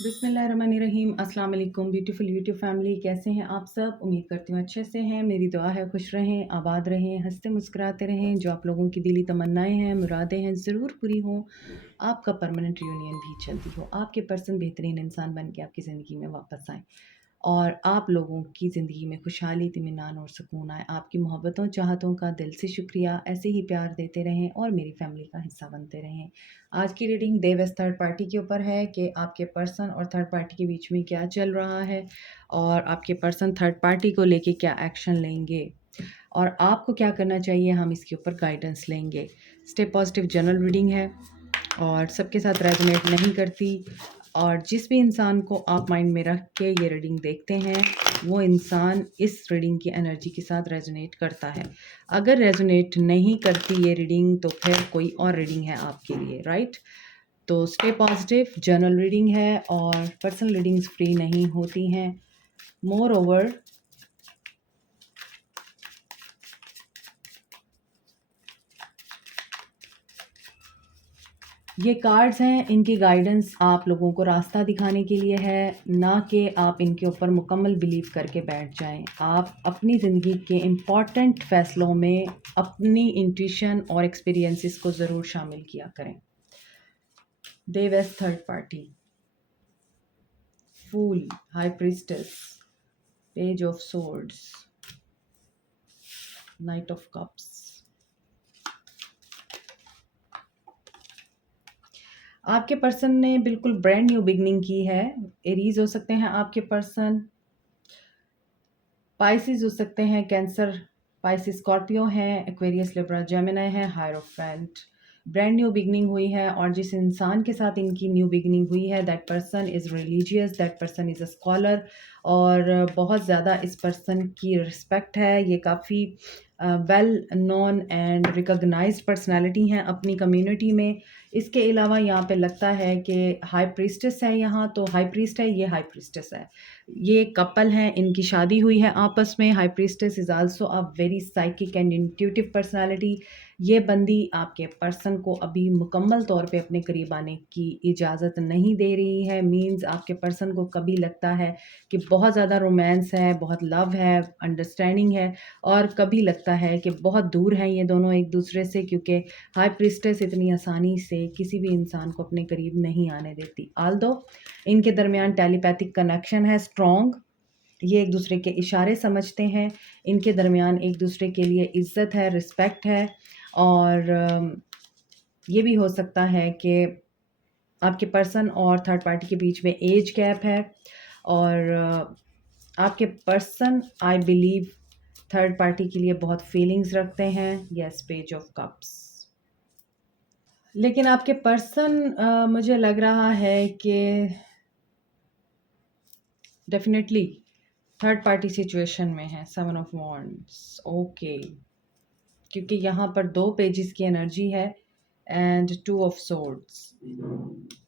बिस्मिल्लाहिर्रहमानिर्रहीम। अस्सलाम वालेकुम ब्यूटीफुल यूट्यूब फैमिली, कैसे हैं आप सब? उम्मीद करती हूँ अच्छे से हैं। मेरी दुआ है खुश रहें, आबाद रहें, हंसते मुस्कुराते रहें। जो आप लोगों की दिली तमन्नाएं हैं, मुरादें हैं, ज़रूर पूरी हों। आपका परमानेंट यूनियन भी जल्दी हो, आपके पर्सन बेहतरीन इंसान बन के आपकी ज़िंदगी में वापस आएँ और आप लोगों की ज़िंदगी में खुशहाली, इत्मीनान और सुकून आए। आपकी मोहब्बतों चाहतों का दिल से शुक्रिया। ऐसे ही प्यार देते रहें और मेरी फैमिली का हिस्सा बनते रहें। आज की रीडिंग देवस थर्ड पार्टी के ऊपर है कि आपके पर्सन और थर्ड पार्टी के बीच में क्या चल रहा है और आपके पर्सन थर्ड पार्टी को लेके क्या एक्शन लेंगे और आपको क्या करना चाहिए, हम इसके ऊपर गाइडेंस लेंगे। स्टे पॉजिटिव जनरल रीडिंग है और सबके साथ रेजोनेट नहीं करती, और जिस भी इंसान को आप माइंड में रख के ये रीडिंग देखते हैं वो इंसान इस रीडिंग की एनर्जी के साथ रेजोनेट करता है। अगर रेजोनेट नहीं करती ये रीडिंग तो फिर कोई और रीडिंग है आपके लिए, राइट? तो स्टे पॉजिटिव जनरल रीडिंग है और पर्सनल रीडिंग्स फ्री नहीं होती हैं। मोर ओवर ये कार्ड्स हैं, इनकी गाइडेंस आप लोगों को रास्ता दिखाने के लिए है, ना कि आप इनके ऊपर मुकम्मल बिलीव करके बैठ जाएं। आप अपनी ज़िंदगी के इम्पॉर्टेंट फ़ैसलों में अपनी इंट्यूशन और एक्सपीरियंसेस को ज़रूर शामिल किया करें। देवस third party, fool, high priestess, page of swords, knight of cups. आपके पर्सन ने बिल्कुल ब्रांड न्यू बिगनिंग की है। एरीज हो सकते हैं आपके पर्सन, पाइसिस हो सकते हैं, कैंसर, पाइसिस स्कॉर्पियो हैं, एक्वेरियस लिब्रा जेमिनी है, हायरोफेंट। ब्रांड न्यू बिगनिंग हुई है और जिस इंसान के साथ इनकी न्यू बिगनिंग हुई है that person is religious, that person is a scholar और बहुत ज़्यादा इस पर्सन की रिस्पेक्ट है। ये काफ़ी well known and recognised personality हैं अपनी कम्युनिटी में। इसके अलावा यहाँ पे लगता है कि हाई प्रीस्टेस है, यहाँ तो हाई प्रीस्ट है, ये हाई प्रीस्टेस है। ये कपल हैं, इनकी शादी हुई है आपस में। High priestess is also a very psychic and intuitive personality. ये बंदी आपके पर्सन को अभी मुकम्मल तौर पे अपने करीब आने की इजाज़त नहीं दे रही है। मींस आपके पर्सन को कभी लगता है कि बहुत ज़्यादा रोमांस है, बहुत लव है, अंडरस्टैंडिंग है, और कभी लगता है कि बहुत दूर हैं ये दोनों एक दूसरे से, क्योंकि हाई प्रीस्टेस इतनी आसानी से किसी भी इंसान को अपने करीब नहीं आने देती। आल्दो इनके दरमियान टेलीपैथिक कनेक्शन है स्ट्रॉन्ग, ये एक दूसरे के इशारे समझते हैं, इनके दरमियान एक दूसरे के लिए इज्जत है, रिस्पेक्ट है, और ये भी हो सकता है कि आपके पर्सन और थर्ड पार्टी के बीच में एज गैप है, और आपके person I believe third party के लिए बहुत फीलिंग्स रखते हैं। Yes, page of cups. लेकिन आपके पर्सन मुझे लग रहा है कि डेफिनेटली थर्ड पार्टी सिचुएशन में है। सेवन ऑफ वॉन्ड्स, ओके, क्योंकि यहाँ पर 2 पेजेस की एनर्जी है एंड 2 ऑफ सोर्ड्स।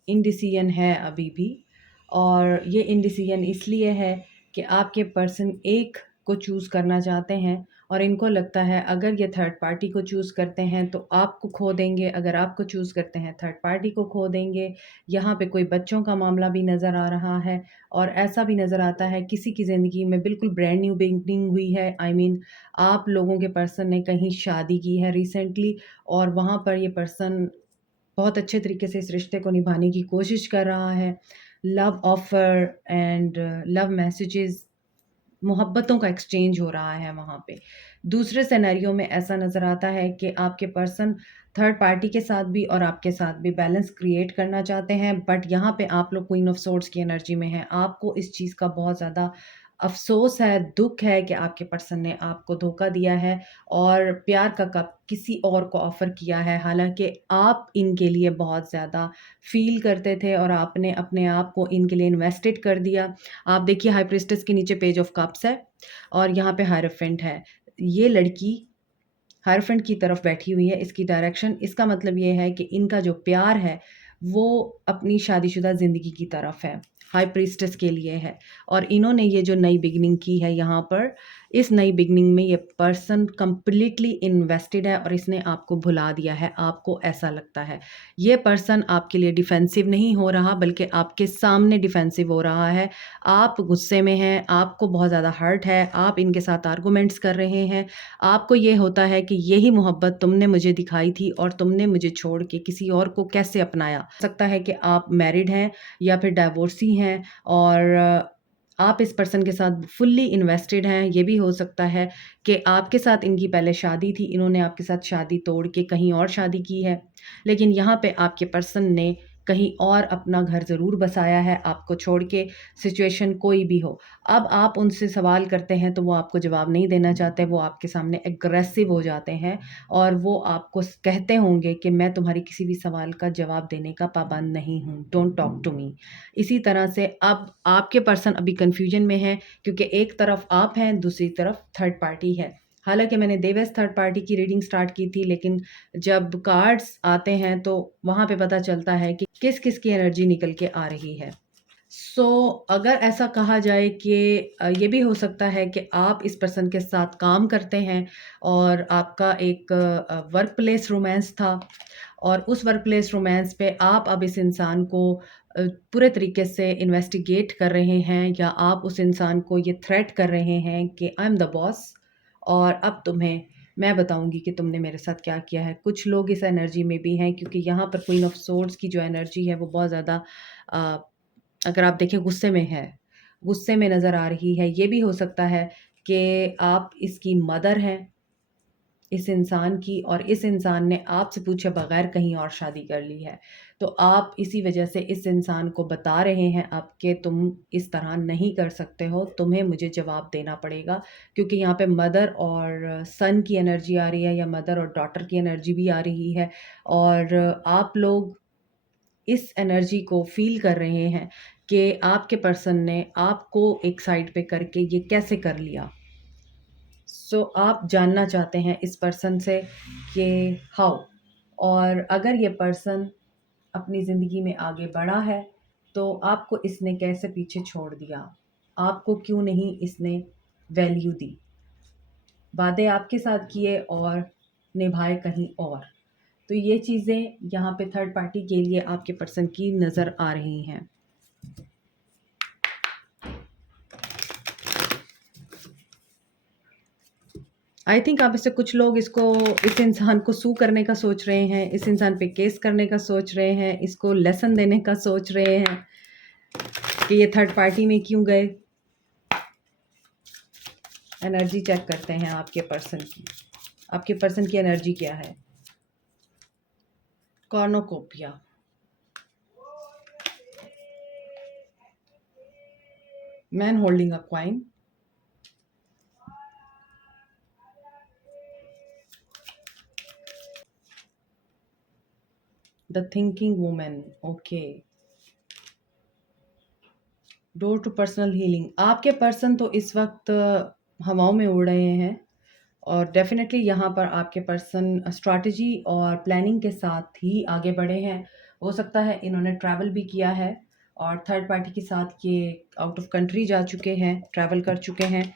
इनडिसीजन है अभी भी, और ये इनडिसीजन इसलिए है कि आपके पर्सन एक को चूज़ करना चाहते हैं और इनको लगता है अगर ये थर्ड पार्टी को चूज़ करते हैं तो आपको खो देंगे, अगर आपको चूज़ करते हैं थर्ड पार्टी को खो देंगे। यहाँ पे कोई बच्चों का मामला भी नज़र आ रहा है और ऐसा भी नज़र आता है किसी की ज़िंदगी में बिल्कुल ब्रांड न्यू बिगनिंग हुई है। आई मीन आप लोगों के पर्सन ने कहीं शादी की है रिसेंटली और वहाँ पर ये पर्सन बहुत अच्छे तरीके से इस रिश्ते को निभाने की कोशिश कर रहा है। Love offer and love messages, मोहब्बतों का एक्सचेंज हो रहा है वहाँ पे। दूसरे सिनेरियो में ऐसा नज़र आता है कि आपके पर्सन थर्ड पार्टी के साथ भी और आपके साथ भी बैलेंस क्रिएट करना चाहते हैं, बट यहाँ पे आप लोग क्वीन ऑफ सोर्ड्स की एनर्जी में हैं। आपको इस चीज़ का बहुत ज़्यादा अफ़सोस है, दुःख है कि आपके पर्सन ने आपको धोखा दिया है और प्यार का कप किसी और को ऑफ़र किया है। हालाँकि आप इनके लिए बहुत ज़्यादा फ़ील करते थे और आपने अपने आप को इनके लिए इन्वेस्टेड कर दिया। आप देखिए हाई प्रीस्टेस के नीचे पेज ऑफ कप्स है और यहाँ पे हायरोफेंट है। ये लड़की हायरोफेंट की तरफ बैठी हुई है, इसकी डायरेक्शन, इसका मतलब ये है कि इनका जो प्यार है वो अपनी शादीशुदा ज़िंदगी की तरफ है, हाई प्रीस्टेस के लिए है। और इन्होंने ये जो नई बिगिनिंग की है यहाँ पर, इस नई बिगनिंग में ये पर्सन कंप्लीटली इन्वेस्टेड है और इसने आपको भुला दिया है, आपको ऐसा लगता है। ये पर्सन आपके लिए डिफेंसिव नहीं हो रहा बल्कि आपके सामने डिफेंसिव हो रहा है। आप गुस्से में हैं, आपको बहुत ज़्यादा हर्ट है, आप इनके साथ आर्गुमेंट्स कर रहे हैं। आपको ये होता है कि यही मोहब्बत तुमने मुझे दिखाई थी और तुमने मुझे छोड़ के किसी और को कैसे अपनाया। हो सकता है कि आप मैरिड हैं या फिर डाइवोर्सी हैं और आप इस पर्सन के साथ फुल्ली इन्वेस्टेड हैं। ये भी हो सकता है कि आपके साथ इनकी पहले शादी थी, इन्होंने आपके साथ शादी तोड़ के कहीं और शादी की है, लेकिन यहाँ पे आपके पर्सन ने कहीं और अपना घर ज़रूर बसाया है आपको छोड़ के, सिचुएशन कोई भी हो। अब आप उनसे सवाल करते हैं तो वो आपको जवाब नहीं देना चाहते, वो आपके सामने एग्रेसिव हो जाते हैं और वो आपको कहते होंगे कि मैं तुम्हारी किसी भी सवाल का जवाब देने का पाबंद नहीं हूँ, डोंट टॉक टू मी। इसी तरह से अब आपके पर्सन अभी कन्फ्यूजन में है क्योंकि एक तरफ आप हैं, दूसरी तरफ थर्ड पार्टी है। हालांकि मैंने देवेश थर्ड पार्टी की रीडिंग स्टार्ट की थी, लेकिन जब कार्ड्स आते हैं तो वहाँ पे पता चलता है कि किस किस की एनर्जी निकल के आ रही है। अगर ऐसा कहा जाए कि ये भी हो सकता है कि आप इस पर्सन के साथ काम करते हैं और आपका एक वर्क प्लेस रोमांस था और उस वर्क प्लेस रोमांस पे आप अब इस इंसान को पूरे तरीके से इन्वेस्टिगेट कर रहे हैं या आप उस इंसान को ये थ्रेट कर रहे हैं कि आई एम द बॉस और अब तुम्हें मैं बताऊंगी कि तुमने मेरे साथ क्या किया है। कुछ लोग इस एनर्जी में भी हैं क्योंकि यहाँ पर क्वीन ऑफ सोर्ड्स की जो एनर्जी है वो बहुत ज़्यादा अगर आप देखें गुस्से में है, गुस्से में नज़र आ रही है। ये भी हो सकता है कि आप इसकी मदर हैं इस इंसान की और इस इंसान ने आपसे पूछे बगैर कहीं और शादी कर ली है। तो आप इसी वजह से इस इंसान को बता रहे हैं अब कि तुम इस तरह नहीं कर सकते हो, तुम्हें मुझे जवाब देना पड़ेगा। क्योंकि यहाँ पे मदर और सन की एनर्जी आ रही है या मदर और डॉटर की एनर्जी भी आ रही है और आप लोग इस एनर्जी को फ़ील कर रहे हैं कि आपके पर्सन ने आपको एक साइड पे करके ये कैसे कर लिया। आप जानना चाहते हैं इस पर्सन से कि हाउ, और अगर ये पर्सन अपनी ज़िंदगी में आगे बढ़ा है तो आपको इसने कैसे पीछे छोड़ दिया, आपको क्यों नहीं इसने वैल्यू दी, वादे आपके साथ किए और निभाए कहीं और। तो ये चीज़ें यहाँ पे थर्ड पार्टी के लिए आपके पर्सन की नज़र आ रही हैं। आई थिंक आप इससे कुछ लोग इसको इस इंसान को सू करने का सोच रहे हैं, इस इंसान पे केस करने का सोच रहे हैं, इसको लेसन देने का सोच रहे हैं कि ये थर्ड पार्टी में क्यों गए। एनर्जी चेक करते हैं आपके पर्सन की, आपके पर्सन की एनर्जी क्या है। Cornucopia, man holding a coin, the thinking women, okay, door to personal healing. आपके पर्सन तो इस वक्त हवाओं में उड़ रहे हैं और डेफिनेटली यहाँ पर आपके पर्सन स्ट्रैटेजी और प्लानिंग के साथ ही आगे बढ़े हैं। हो सकता है इन्होंने ट्रैवल भी किया है और थर्ड पार्टी के साथ ये आउट ऑफ कंट्री जा चुके हैं, ट्रैवल कर चुके हैं।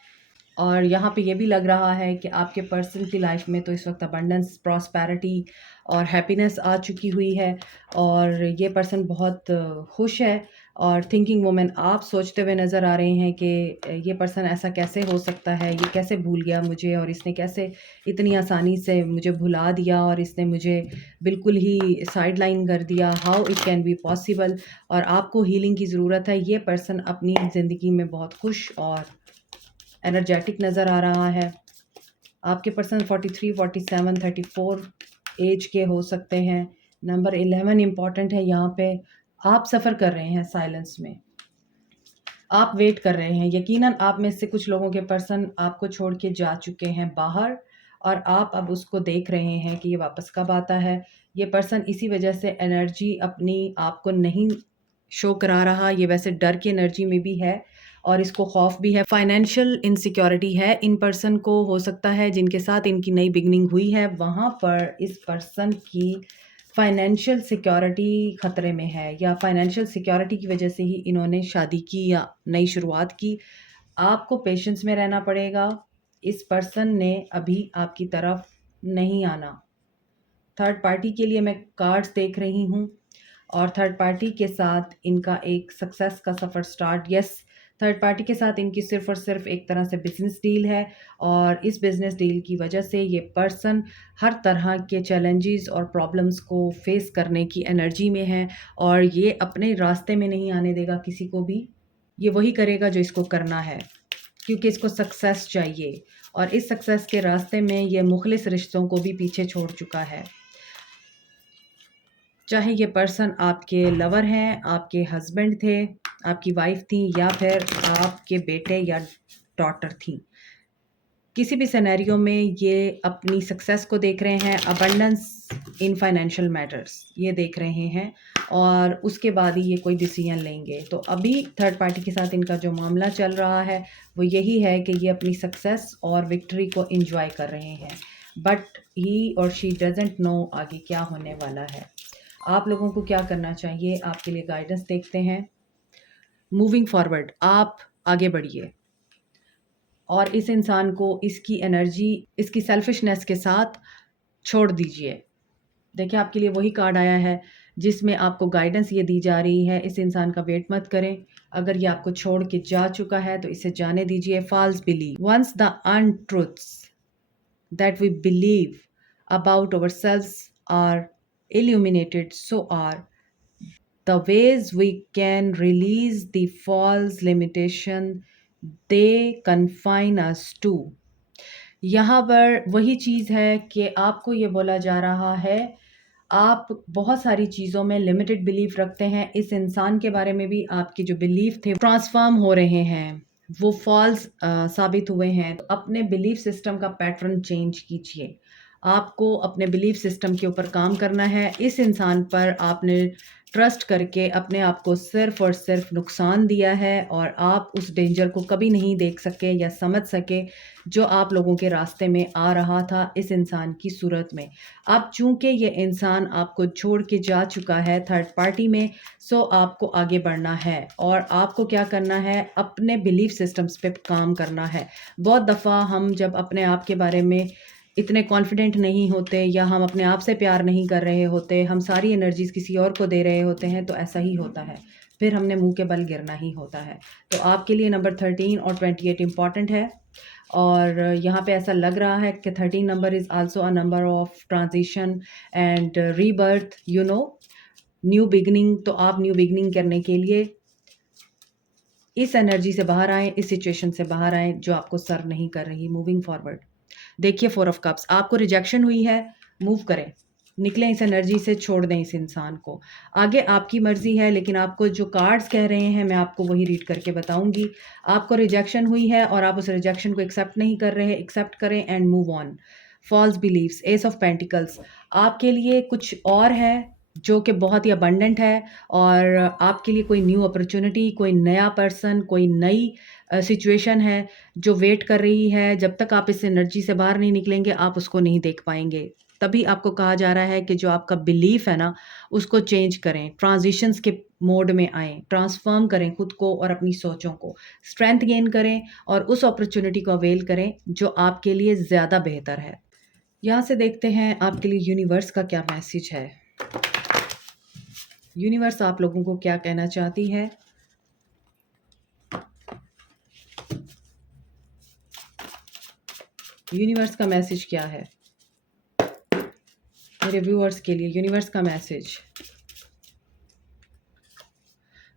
और यहाँ पे ये भी लग रहा है कि आपके पर्सन की लाइफ में तो इस वक्त अबंडेंस, प्रॉस्पेरिटी और हैप्पीनेस आ चुकी हुई है और ये पर्सन बहुत खुश है। और थिंकिंग वुमेन, आप सोचते हुए नज़र आ रहे हैं कि ये पर्सन ऐसा कैसे हो सकता है, ये कैसे भूल गया मुझे और इसने कैसे इतनी आसानी से मुझे भुला दिया और इसने मुझे बिल्कुल ही साइड लाइन कर दिया, how it can be possible. और आपको हीलिंग की ज़रूरत है। ये पर्सन अपनी ज़िंदगी में बहुत खुश और एनर्जेटिक नज़र आ रहा है। आपके पर्सन 43, 47, 34 एज के हो सकते हैं। नंबर 11 इम्पॉर्टेंट है यहाँ पे। आप सफ़र कर रहे हैं साइलेंस में, आप वेट कर रहे हैं। यकीनन आप में से कुछ लोगों के पर्सन आपको छोड़ के जा चुके हैं बाहर और आप अब उसको देख रहे हैं कि ये वापस कब आता है। ये पर्सन इसी वजह से एनर्जी अपनी आपको नहीं शो करा रहा। ये वैसे डर की एनर्जी में भी है और इसको खौफ भी है, फाइनेंशियल इनसिक्योरिटी है इन पर्सन को। हो सकता है जिनके साथ इनकी नई बिगनिंग हुई है वहाँ पर इस पर्सन की फाइनेंशियल सिक्योरिटी ख़तरे में है या फाइनेंशियल सिक्योरिटी की वजह से ही इन्होंने शादी की या नई शुरुआत की। आपको पेशेंस में रहना पड़ेगा इस पर्सन ने अभी आपकी तरफ नहीं आना। थर्ड पार्टी के लिए मैं कार्ड्स देख रही हूँ और थर्ड पार्टी के साथ इनका एक सक्सेस का सफ़र स्टार्ट। यस, थर्ड पार्टी के साथ इनकी सिर्फ और सिर्फ एक तरह से बिजनेस डील है और इस बिजनेस डील की वजह से ये पर्सन हर तरह के चैलेंजेस और प्रॉब्लम्स को फेस करने की एनर्जी में है और ये अपने रास्ते में नहीं आने देगा किसी को भी। ये वही करेगा जो इसको करना है, क्योंकि इसको सक्सेस चाहिए और इस सक्सेस के रास्ते में ये मुखलिस रिश्तों को भी पीछे छोड़ चुका है। चाहे ये पर्सन आपके लवर हैं, आपके हस्बैंड थे, आपकी वाइफ थी या फिर आपके बेटे या डॉटर थी, किसी भी सिनेरियो में ये अपनी सक्सेस को देख रहे हैं, अबंडेंस इन फाइनेंशियल मैटर्स ये देख रहे हैं और उसके बाद ही ये कोई डिसीजन लेंगे। तो अभी थर्ड पार्टी के साथ इनका जो मामला चल रहा है वो यही है कि ये अपनी सक्सेस और विक्ट्री को एंजॉय कर रहे हैं, बट ही और शी डजंट नो आगे क्या होने वाला है। आप लोगों को क्या करना चाहिए, आपके लिए गाइडेंस देखते हैं। मूविंग फॉरवर्ड, आप आगे बढ़िए और इस इंसान को इसकी एनर्जी, इसकी सेल्फिशनेस के साथ छोड़ दीजिए। देखिए आपके लिए वही कार्ड आया है जिसमें आपको गाइडेंस ये दी जा रही है, इस इंसान का वेट मत करें। अगर ये आपको छोड़ के जा चुका है तो इसे जाने दीजिए। False believe, once the untruths that we believe about ourselves are illuminated, so are the ways we can release the false limitation they confine us to। यहाँ पर वही चीज़ है कि आपको ये बोला जा रहा है, आप बहुत सारी चीज़ों में लिमिटेड बिलीफ रखते हैं। इस इंसान के बारे में भी आपके जो बिलीफ थे ट्रांसफॉर्म हो रहे हैं, वो फॉल्स साबित हुए हैं। तो अपने बिलीफ सिस्टम का पैटर्न चेंज कीजिए। आपको अपने बिलीफ सिस्टम के ऊपर काम करना है। इस इंसान पर आपने ट्रस्ट करके अपने आप को सिर्फ और सिर्फ नुकसान दिया है और आप उस डेंजर को कभी नहीं देख सके या समझ सके जो आप लोगों के रास्ते में आ रहा था इस इंसान की सूरत में। अब चूंकि ये इंसान आपको छोड़ के जा चुका है थर्ड पार्टी में, सो आपको आगे बढ़ना है और आपको क्या करना है, अपने बिलीफ सिस्टम्स पे काम करना है। बहुत दफ़ा हम जब अपने आप के बारे में इतने कॉन्फिडेंट नहीं होते या हम अपने आप से प्यार नहीं कर रहे होते, हम सारी एनर्जीज किसी और को दे रहे होते हैं, तो ऐसा ही होता है, फिर हमने मुंह के बल गिरना ही होता है। तो आपके लिए नंबर 13 और 28 इम्पॉर्टेंट है और यहाँ पे ऐसा लग रहा है कि 13 number is also a number of transition and rebirth, you know, new beginning. तो आप न्यू बिगनिंग करने के लिए इस एनर्जी से बाहर आएँ, इस सिचुएशन से बाहर आएँ जो आपको सर्व नहीं कर रही। मूविंग फॉरवर्ड, देखिए 4 ऑफ कप्स, आपको रिजेक्शन हुई है, मूव करें, निकलें इस एनर्जी से, छोड़ दें इस इंसान को। आगे आपकी मर्ज़ी है, लेकिन आपको जो कार्ड्स कह रहे हैं मैं आपको वही रीड करके बताऊंगी। आपको रिजेक्शन हुई है और आप उस रिजेक्शन को एक्सेप्ट नहीं कर रहे, एक्सेप्ट करें and move on. False beliefs, ace of pentacles, आपके लिए कुछ और है जो कि बहुत ही अबंडेंट है और आपके लिए कोई न्यू अपॉर्चुनिटी, कोई नया पर्सन, कोई नई सिचुएशन है जो वेट कर रही है। जब तक आप इस एनर्जी से बाहर नहीं निकलेंगे आप उसको नहीं देख पाएंगे। तभी आपको कहा जा रहा है कि जो आपका बिलीफ है ना, उसको चेंज करें, ट्रांजिशंस के मोड में आएँ, ट्रांसफॉर्म करें खुद को और अपनी सोचों को, स्ट्रेंथ गेन करें और उस अपॉर्चुनिटी को अवेल करें जो आपके लिए ज़्यादा बेहतर है। यहाँ से देखते हैं आपके लिए यूनिवर्स का क्या मैसेज है। यूनिवर्स आप लोगों को क्या कहना चाहती है। यूनिवर्स का मैसेज क्या है मेरे व्यूअर्स के लिए? यूनिवर्स का message,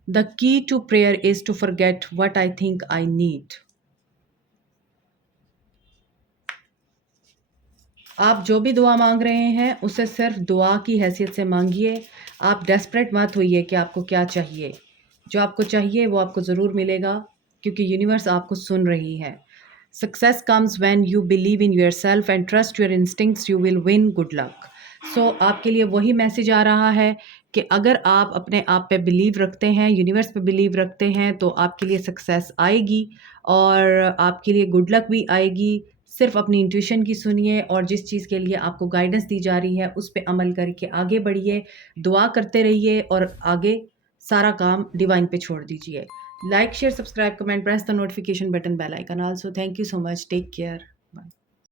the key to prayer is to forget what I think I need. आप जो भी दुआ मांग रहे हैं उसे सिर्फ दुआ की हैसियत से मांगिए। आप डेस्परेट मत होइए कि आपको क्या चाहिए। जो आपको चाहिए वो आपको ज़रूर मिलेगा, क्योंकि यूनिवर्स आपको सुन रही है। Success comes when you believe in yourself and trust your instincts, you will win, good luck. So आपके लिए वही मैसेज आ रहा है कि अगर आप अपने आप पे बिलीव रखते हैं, यूनिवर्स पे बिलीव रखते हैं, तो आपके लिए सक्सेस आएगी और आपके लिए गुड लक भी आएगी। सिर्फ अपनी इंट्यूशन की सुनिए और जिस चीज़ के लिए आपको गाइडेंस दी जा रही है उस पे अमल करके आगे बढ़िए, दुआ करते रहिए और आगे सारा काम डिवाइन पे छोड़ दीजिए। Like, share, subscribe, comment, press the notification button, bell icon also. Thank you so much, take care.